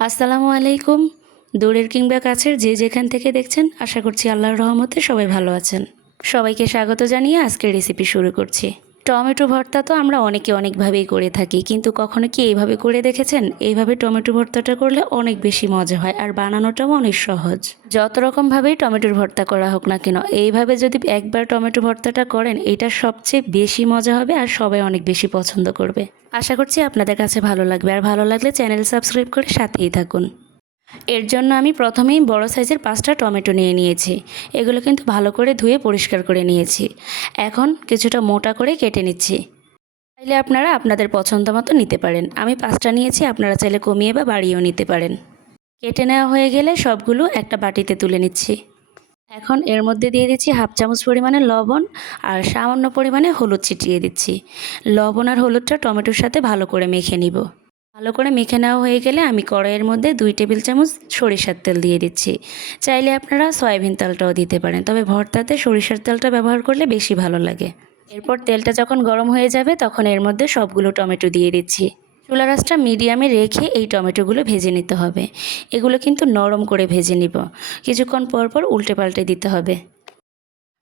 আসসালামু আলাইকুম। দূরের কিংবা কাছের যে যেখান থেকে দেখছেন, আশা করছি আল্লাহর রহমতে সবাই ভালো আছেন। সবাইকে স্বাগত জানিয়ে আজকের রেসিপি শুরু করছি। টমেটো ভর্তা তো আমরা অনেকে অনেকভাবেই করে থাকি, কিন্তু কখনো কি এইভাবে করে দেখেছেন? এইভাবে টমেটো ভর্তাটা করলে অনেক বেশি মজা হয় আর বানানোটাও অনেক সহজ। যত রকমভাবেই টমেটোর ভর্তা করা হোক না কেন, এইভাবে যদি একবার টমেটো ভর্তাটা করেন, এটা সবচেয়ে বেশি মজা হবে আর সবাই অনেক বেশি পছন্দ করবে। আশা করছি আপনাদের কাছে ভালো লাগবে, আর ভালো লাগলে চ্যানেল সাবস্ক্রাইব করে সাথেই থাকুন। এর জন্য আমি প্রথমেই বড় সাইজের পাঁচটা টমেটো নিয়ে নিয়েছি। এগুলো কিন্তু ভালো করে ধুয়ে পরিষ্কার করে নিয়েছি। এখন কিছুটা মোটা করে কেটে নিচ্ছি। চাইলে আপনারা আপনাদের পছন্দ মতো নিতে পারেন। আমি পাঁচটা নিয়েছি, আপনারা চাইলে কমিয়ে বা বাড়িয়েও নিতে পারেন। কেটে নেওয়া হয়ে গেলে সবগুলো একটা বাটিতে তুলে নিচ্ছি। এখন এর মধ্যে দিয়ে দিচ্ছি হাফ চামচ পরিমাণে লবণ আর সামান্য পরিমাণে হলুদ ছিটিয়ে দিচ্ছি। লবণ আর হলুদটা টমেটোর সাথে ভালো করে মেখে নিব। ভালো করে মেখে নেওয়া হয়ে গেলে আমি কড়াইয়ের মধ্যে দুই টেবিল চামচ সরিষার তেল দিয়ে দিচ্ছি। চাইলে আপনারা সয়াবিন তেলটাও দিতে পারেন, তবে ভর্তাতে সরিষার তেলটা ব্যবহার করলে বেশি ভালো লাগে। এরপর তেলটা যখন গরম হয়ে যাবে, তখন এর মধ্যে সবগুলো টমেটো দিয়ে দিচ্ছি। চুলা রাসটা মিডিয়ামে রেখে এই টমেটোগুলো ভেজে নিতে হবে। এগুলো কিন্তু নরম করে ভেজে নিব। কিছুক্ষণ পর পর উল্টে পাল্টে দিতে হবে।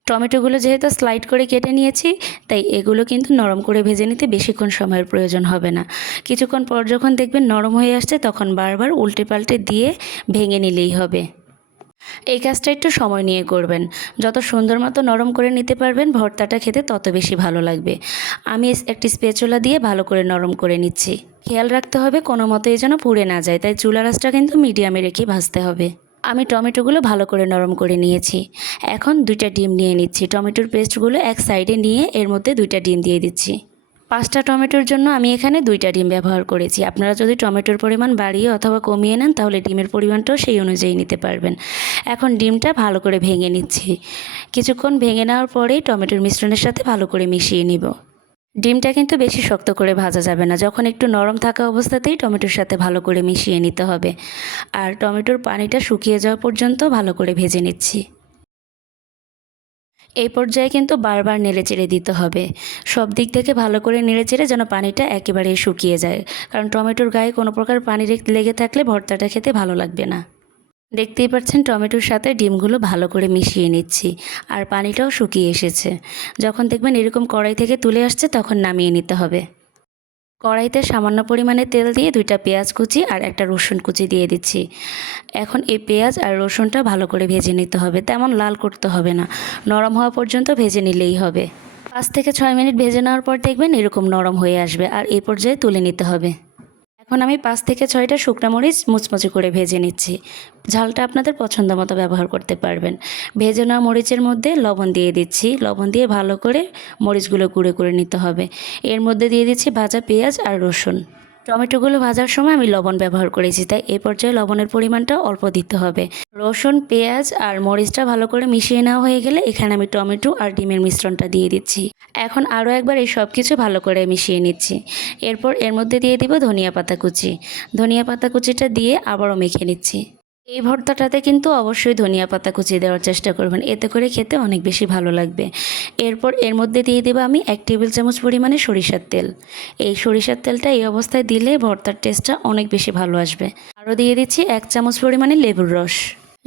টমেটোগুলো যেহেতু স্লাইড করে কেটে নিয়েছি, তাই এগুলো কিন্তু নরম করে ভেজে নিতে বেশিক্ষণ সময়ের প্রয়োজন হবে না। কিছুক্ষণ পর যখন দেখবেন নরম হয়ে আসছে, তখন বারবার উল্টে পাল্টে দিয়ে ভেঙে নিলেই হবে। এই কাজটা একটু সময় নিয়ে করবেন। যত সুন্দর মতো নরম করে নিতে পারবেন, ভর্তাটা খেতে তত বেশি ভালো লাগবে। আমি একটি স্পেচুলা দিয়ে ভালো করে নরম করে নিচ্ছি। খেয়াল রাখতে হবে কোনো মতেই যেন পুড়ে না যায়, তাই চুলা রাসটা কিন্তু মিডিয়ামে রেখে ভাজতে হবে। আমি টমেটোগুলো ভালো করে নরম করে নিয়েছি। এখন দুইটা ডিম নিয়ে নিচ্ছি। টমেটোর পেস্টগুলো এক সাইডে নিয়ে এর মধ্যে দুইটা ডিম দিয়ে দিচ্ছি। পাঁচটা টমেটোর জন্য আমি এখানে দুইটা ডিম ব্যবহার করেছি। আপনারা যদি টমেটোর পরিমাণ বাড়িয়ে অথবা কমিয়ে নেন, তাহলে ডিমের পরিমাণটাও সেই অনুযায়ী নিতে পারবেন। এখন ডিমটা ভালো করে ভেঙে নিচ্ছি। কিছুক্ষণ ভেঙে নেওয়ার পরেই টমেটোর মিশ্রণের সাথে ভালো করে মিশিয়ে নিব। ডিমটা কিন্তু বেশি শক্ত করে ভাজা যাবে না। যখন একটু নরম থাকা অবস্থাতেই টমেটোর সাথে ভালো করে মিশিয়ে নিতে হবে। আর টমেটোর পানিটা শুকিয়ে যাওয়া পর্যন্ত ভালো করে ভেজে নিচ্ছি। এই পর্যায়ে কিন্তু বারবার নেড়েচেড়ে দিতে হবে। সব দিক থেকে ভালো করে নেড়েচেড়ে যেন পানিটা একেবারেই শুকিয়ে যায়। কারণ টমেটোর গায়ে কোনো প্রকার পানি লেগে থাকলে ভর্তাটা খেতে ভালো লাগবে না। দেখতেই পাচ্ছেন টমেটোর সাথে ডিমগুলো ভালো করে মিশিয়ে নিচ্ছি আর পানিটাও শুকিয়ে এসেছে। যখন দেখবেন এরকম কড়াই থেকে তুলে আসছে, তখন নামিয়ে নিতে হবে। কড়াইতে সামান্য পরিমাণে তেল দিয়ে দুইটা পেঁয়াজ কুচি আর একটা রসুন কুচি দিয়ে দিচ্ছি। এখন এই পেঁয়াজ আর রসুনটা ভালো করে ভেজে নিতে হবে। তেমন লাল করতে হবে না। নরম হওয়া পর্যন্ত ভেজে নিলেই হবে। পাঁচ থেকে ছয় মিনিট ভেজে নেওয়ার পর দেখবেন এরকম নরম হয়ে আসবে আর এই পর্যায়ে তুলে নিতে হবে। এখন আমি পাঁচ থেকে ছয়টা শুকনো মরিচ মুচমুচি করে ভেজে নিচ্ছি। ঝালটা আপনাদের পছন্দ মতো ব্যবহার করতে পারবেন। ভেজে নেওয়া মরিচের মধ্যে লবণ দিয়ে দিচ্ছি। লবণ দিয়ে ভালো করে মরিচগুলো গুঁড়ো করে নিতে হবে। এর মধ্যে দিয়ে দিচ্ছি ভাজা পেঁয়াজ আর রসুন। টমেটোগুলো ভাজার সময় আমি লবণ ব্যবহার করেছি, তাই এই পর্যায়ে লবণের পরিমাণটা অল্প দিতে হবে। রসুন, পেঁয়াজ আর মরিচটা ভালো করে মিশিয়ে নেওয়া হয়ে গেলে এখানে আমি টমেটো আর ডিমের মিশ্রণটা দিয়ে দিচ্ছি। এখন আরও একবার এই সব কিছু ভালো করে মিশিয়ে নিচ্ছি। এরপর এর মধ্যে দিয়ে দিব ধনিয়া পাতা কুচি। ধনিয়া পাতা কুচিটা দিয়ে আবারও মেখে নিচ্ছি। এই ভর্তাটাতে কিন্তু অবশ্যই ধনিয়া পাতা কুচিয়ে দেওয়ার চেষ্টা করবেন। এতে করে খেতে অনেক বেশি ভালো লাগবে। এরপর এর মধ্যে দিয়ে দেবো আমি এক টেবিল চামচ পরিমাণে সরিষার তেল। এই সরিষার তেলটা এই অবস্থায় দিলে ভর্তার টেস্টটা অনেক বেশি ভালো আসবে। আরও দিয়ে দিচ্ছি এক চামচ পরিমাণে লেবুর রস।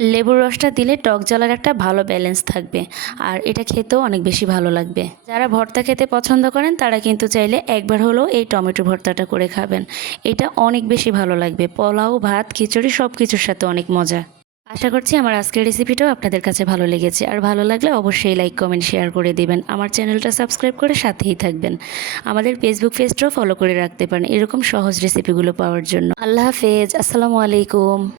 লেবুর রসটা দিলে টক জ্বালার একটা ভালো ব্যালেন্স থাকবে, আর এটা খেতেও অনেক বেশি ভালো লাগবে। যারা ভর্তা খেতে পছন্দ করেন, তারা কিন্তু চাইলে একবার হলেও এই টমেটো ভর্তাটা করে খাবেন। এটা অনেক বেশি ভালো লাগবে। পোলাও, ভাত, খিচুড়ি সব কিছুর সাথে অনেক মজা। আশা করছি আমার আজকের রেসিপিটাও আপনাদের কাছে ভালো লেগেছে। আর ভালো লাগলে অবশ্যই লাইক কমেন্ট শেয়ার করে দিবেন। আমার চ্যানেলটা সাবস্ক্রাইব করে সাথেই থাকবেন। আমাদের ফেসবুক পেজটাও ফলো করে রাখতে পারেন এরকম সহজ রেসিপিগুলো পাওয়ার জন্য। আল্লাহ হাফেজ। আসসালামু আলাইকুম।